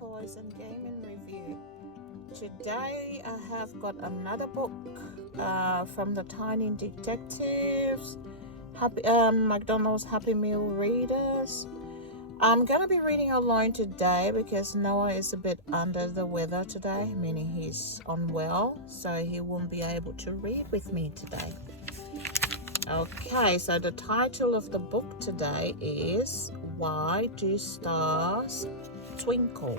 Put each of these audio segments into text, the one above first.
Toys and Gaming Review. Today I have got another book from the Tiny Detectives, McDonald's Happy Meal readers. I'm gonna be reading alone today because Noah is a bit under the weather today, meaning he's unwell, so he won't be able to read with me today. Okay, so the title of the book today is Why Do Stars Twinkle?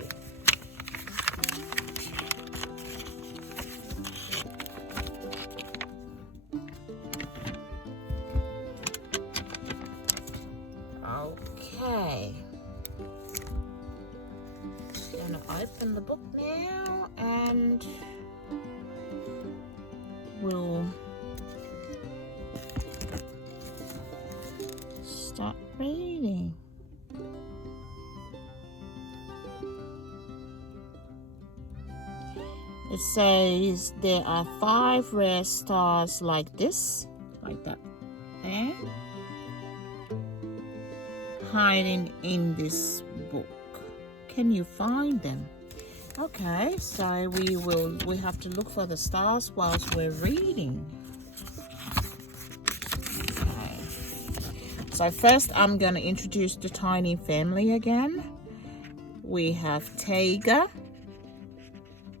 Okay, I'm gonna open the book now and we'll start reading. It says there are 5 rare stars like this, like that there, hiding in this book. Can you find them? Okay, so we have to look for the stars whilst we're reading. Okay. So first I'm gonna introduce the tiny family again. We have Tiger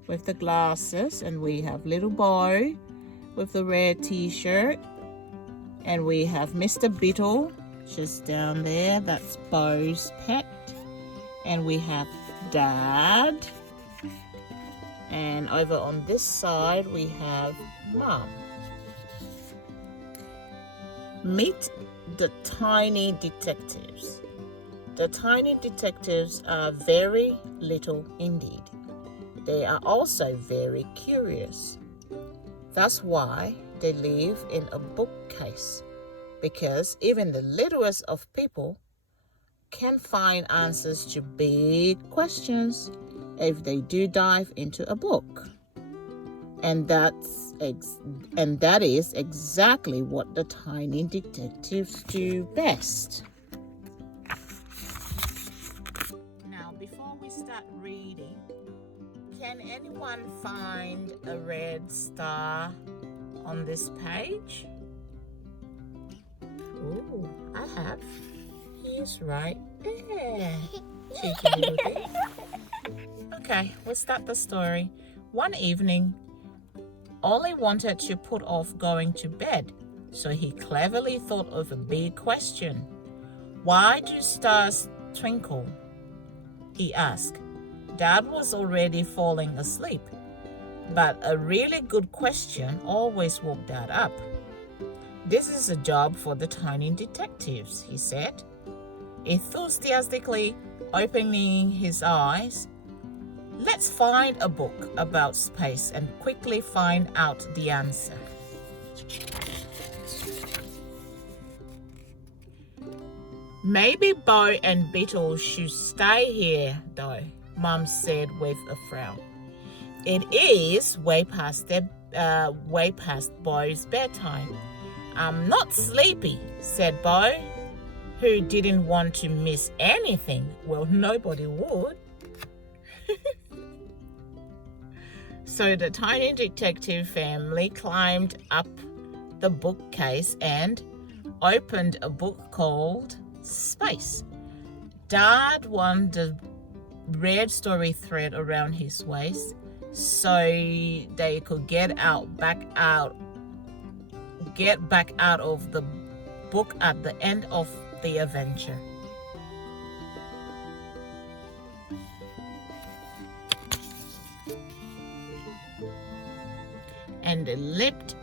with the glasses, and we have little boy with the red t-shirt, and we have Mr. Beetle just down there, that's Bo's pet, and we have Dad, and over on this side we have Mom. Meet the Tiny Detectives. The Tiny Detectives are very little indeed. They are also very curious. That's why they live in a bookcase, because even the littlest of people can find answers to big questions if they do dive into a book. And that is exactly what the Tiny Detectives do best. Now, before we start reading, can anyone find a red star on this page? Ooh, I have. He's right there. Cheeky little bit. Okay, we'll start the story. One evening, Ollie wanted to put off going to bed, so he cleverly thought of a big question. Why do stars twinkle? He asked. Dad was already falling asleep, but a really good question always woke Dad up. This is a job for the Tiny Detectives, he said, enthusiastically opening his eyes. Let's find a book about space and quickly find out the answer. Maybe Bo and Beetle should stay here, though, Mom said with a frown. It is way past Bo's bedtime. I'm not sleepy, said Bo, who didn't want to miss anything. Well, nobody would. So the Tiny Detective family climbed up the bookcase and opened a book called Space. Dad won the red story thread around his waist so they could get back out of the book at the end of the adventure. And they leaped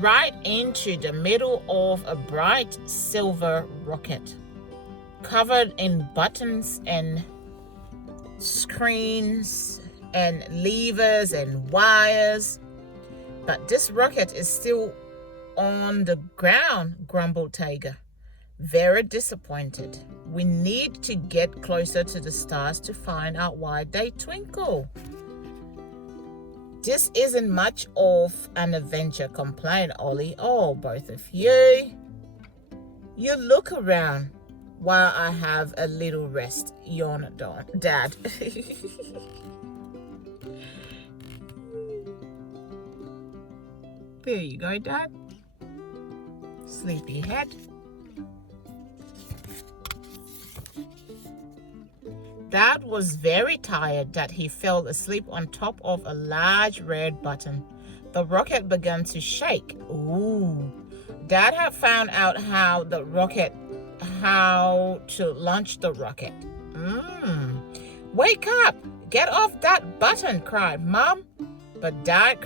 right into the middle of a bright silver rocket, covered in buttons and screens and levers and wires. But this rocket is still on the ground, grumbled Tiger, very disappointed. We need to get closer to the stars to find out why they twinkle. This isn't much of an adventure, complained Ollie. Oh, both of you. You look around while I have a little rest, yawned Dad. There you go, Dad. Sleepy head. Dad was very tired that he fell asleep on top of a large red button. The rocket began to shake. Ooh. Dad had found out how to launch the rocket. Wake up! Get off that button, cried Mom. But Dad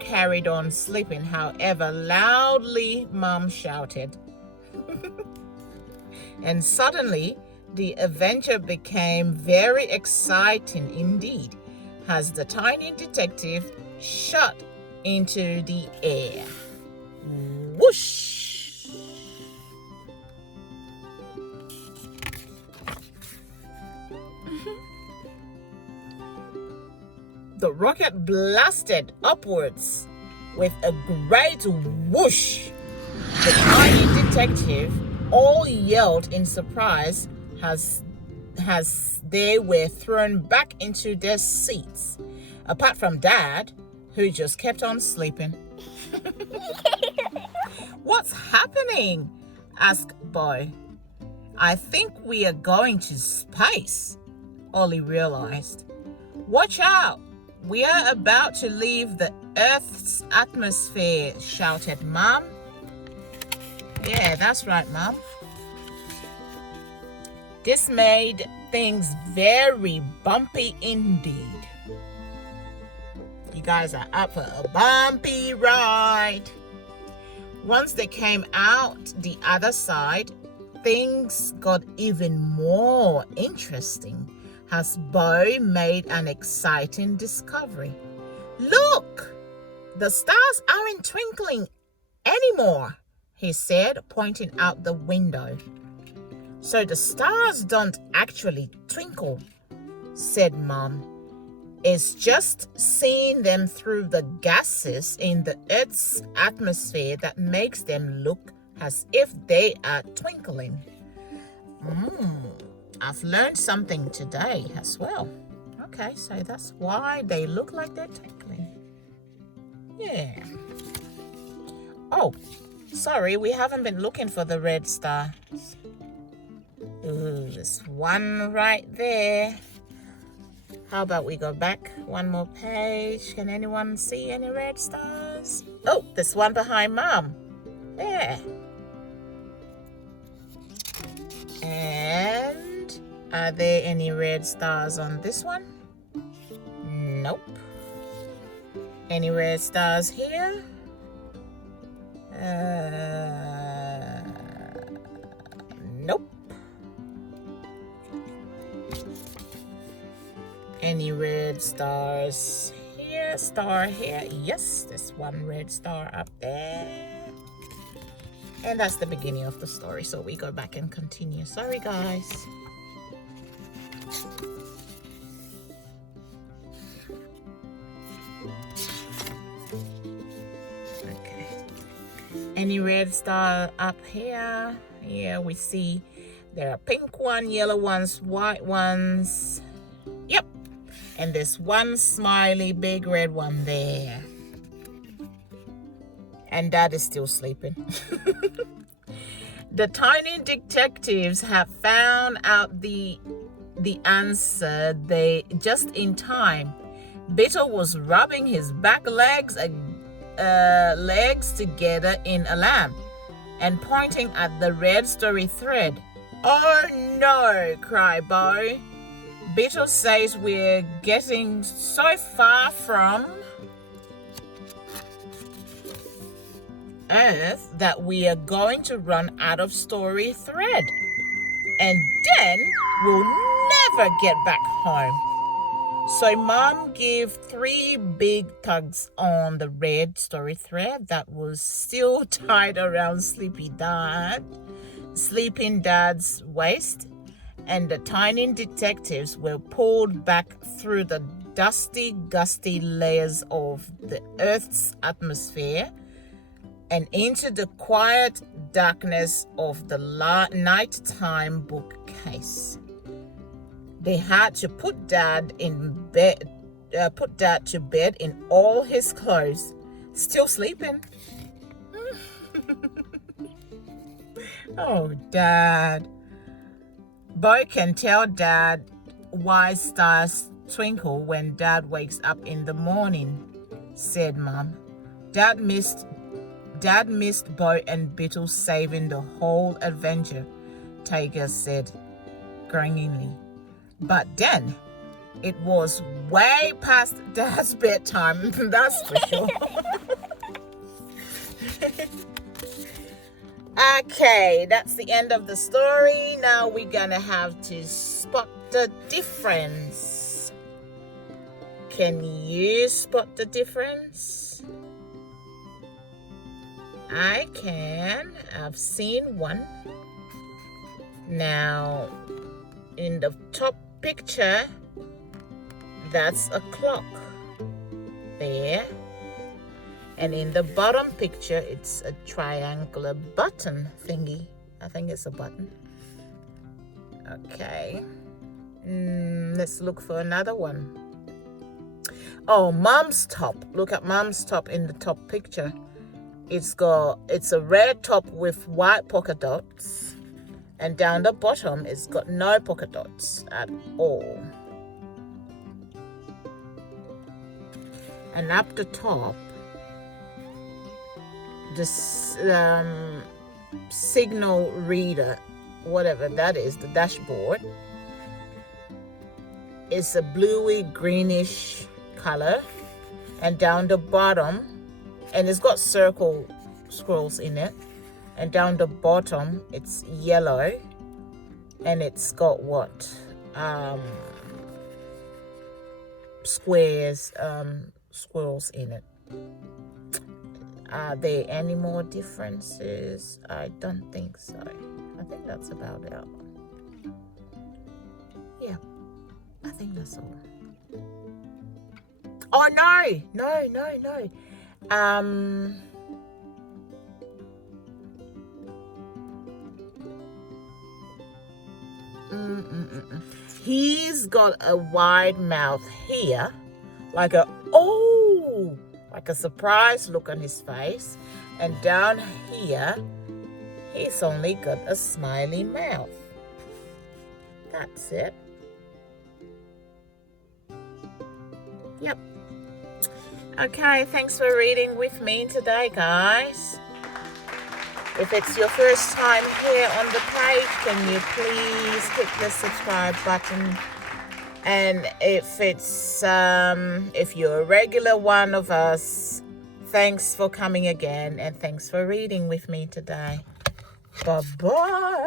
carried on sleeping. However, loudly Mom shouted. And suddenly, the adventure became very exciting indeed as the tiny detective shot into the air. Whoosh! The rocket blasted upwards with a great whoosh. The tiny detective all yelled in surprise as they were thrown back into their seats, apart from Dad, who just kept on sleeping. What's happening? Asked Boy. I think we are going to space, Ollie realized. Watch out! We are about to leave the Earth's atmosphere, shouted Mom. Yeah, that's right, Mom. This made things very bumpy indeed. You guys are up for a bumpy ride. Once they came out the other side, things got even more interesting as Bo made an exciting discovery. Look! The stars aren't twinkling anymore, he said, pointing out the window. So the stars don't actually twinkle, said Mom. It's just seeing them through the gases in the Earth's atmosphere that makes them look as if they are twinkling. I've learned something today as well. Okay, so that's why they look like they're twinkling. Yeah. Oh, sorry, we haven't been looking for the red stars. Ooh, there's one right there. How about we go back one more page? Can anyone see any red stars? Oh, there's one behind Mom. There. And are there any red stars on this one? Nope. Any red stars here? Nope. Any red stars here? Star here? Yes, there's one red star up there. And that's the beginning of the story, so we go back and continue. Sorry, guys. Okay. Any red star up here? Yeah, we see there are pink ones, yellow ones, white ones. Yep. And there's one smiley big red one there. And Dad is still sleeping. The tiny detectives have found out the answer just in time. Beetle was rubbing his back legs together in alarm and pointing at the red story thread. Oh no, cried Bo. Beetle says we're getting so far from Earth that we are going to run out of story thread. And then we'll never get back home. So Mom gave 3 big tugs on the red story thread that was still tied around Sleepy Dad. sleeping Dad's waist, and the tiny detectives were pulled back through the dusty, gusty layers of the Earth's atmosphere and into the quiet darkness of the nighttime bookcase. They had to put Dad to bed in all his clothes, still sleeping. Oh, Dad. Bo can tell Dad why stars twinkle when Dad wakes up in the morning, said Mom. Dad missed Bo and Beetle saving the whole adventure, Tiger said grudgingly. But then it was way past Dad's bedtime, that's for sure. Okay, that's the end of the story. Now we're gonna have to spot the difference. Can you spot the difference? I can. I've seen one. Now, in the top picture, that's a clock there. And in the bottom picture, it's a triangular button thingy. I think it's a button. Okay. Let's look for another one. Oh, Mom's top. Look at Mom's top in the top picture. It's a red top with white polka dots. And down the bottom, it's got no polka dots at all. And up the top, the signal reader, whatever that is, the dashboard, is a bluey greenish color. And down the bottom, and it's got circle scrolls in it, and down the bottom it's yellow, and it's got what squares, squirrels in it. Are there any more differences? I don't think so. I think that's about it. Yeah, I think that's all. Oh, no. He's got a wide mouth here, like a surprised look on his face, and down here he's only got a smiley mouth. That's it. Yep. Okay, thanks for reading with me today, guys. If it's your first time here on the page, can you please hit the subscribe button? And if you're a regular one of us, thanks for coming again, and thanks for reading with me today. Bye-bye.